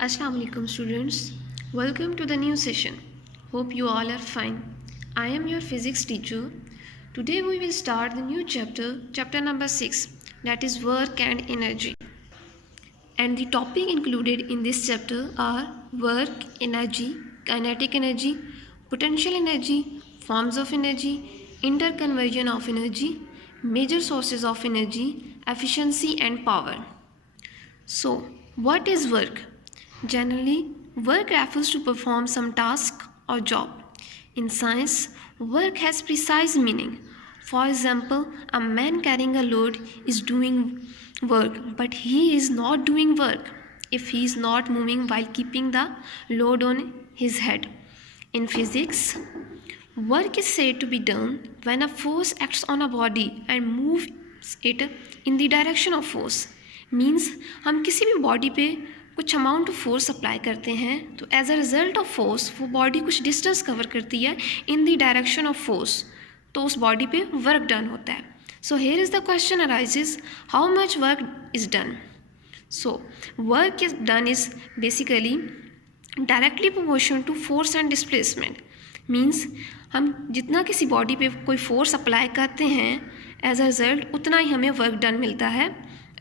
Assalamu alaikum students. Welcome to the new session. Hope you all are fine. I am your physics teacher. Today we will start the new chapter number 6, that is work and energy. And the topic included in this chapter are work, energy, kinetic energy, potential energy, forms of energy, interconversion of energy, major sources of energy, efficiency and power. So, what is work? Generally, work refers to perform some task or job. In science, work has precise meaning. For example, a man carrying a load is doing work, but he is not doing work if he is not moving while keeping the load on his head. In physics, work is said to be done when a force acts on a body and moves it in the direction of force. Means हम किसी भी body पे कुछ amount of force apply करते हैं तो as a result of force वो body कुछ डिस्टेंस कवर करती है in the direction of force, तो उस बॉडी पे वर्क डन होता है. So here is the question arises, how much work is done. So work is done is basically directly proportional to force and displacement. Means हम जितना किसी body पे कोई फोर्स अप्लाई करते हैं एज अ रिजल्ट उतना ही हमें वर्क डन मिलता है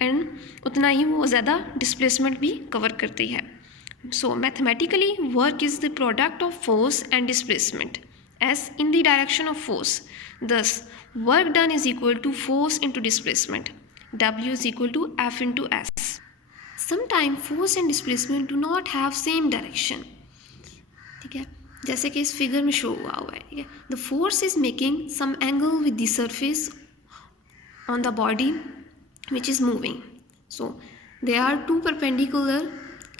एंड उतना ही वो ज़्यादा डिस्प्लेसमेंट भी कवर करती है. So mathematically work is the product of force and displacement S in the direction of force. Thus work done is equal to force into displacement. W is equal to F into S. Sometime force and displacement do not have same direction. ठीक है, जैसे कि इस figure में show हुआ है. ठीक है, the force is making some angle with the surface on the body which is moving. So there are two perpendicular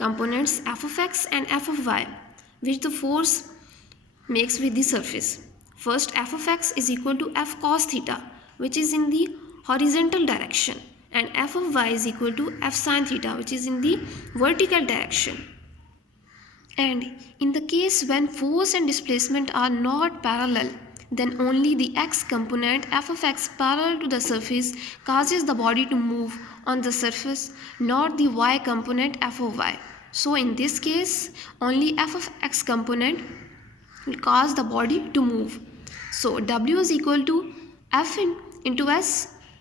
components f of x and f of y which the force makes with the surface. First, f of x is equal to f cos theta which is in the horizontal direction, and f of y is equal to f sin theta which is in the vertical direction. And in the case when force and displacement are not parallel, then only the x component f of x parallel to the surface causes the body to move on the surface, not the y component f of y. So in this case only f of x component will cause the body to move. So W is equal to f into s.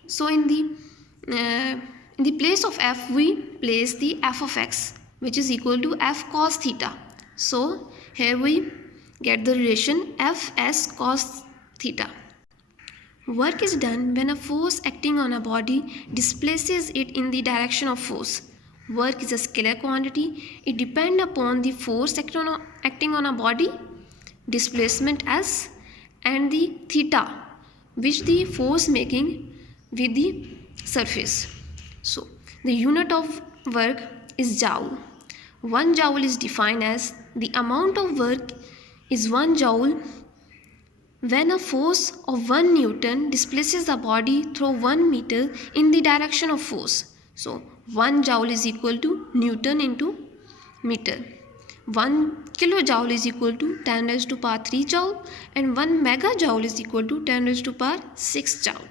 So in the place of f we place the f of x which is equal to f cos theta. So here we get the relation f s cos theta. Work is done when a force acting on a body displaces it in the direction of force. Work is a scalar quantity. It depends upon the force acting on a body, displacement s, and the theta which the force making with the surface. So the unit of work is joule. 1 joule is defined as the amount of work is 1 joule when a force of 1 Newton displaces the body through 1 meter in the direction of force. So 1 joule is equal to Newton into meter. 1 kilojoule is equal to 10 raised to power 3 joule, and 1 megajoule is equal to 10 raised to power 6 joule.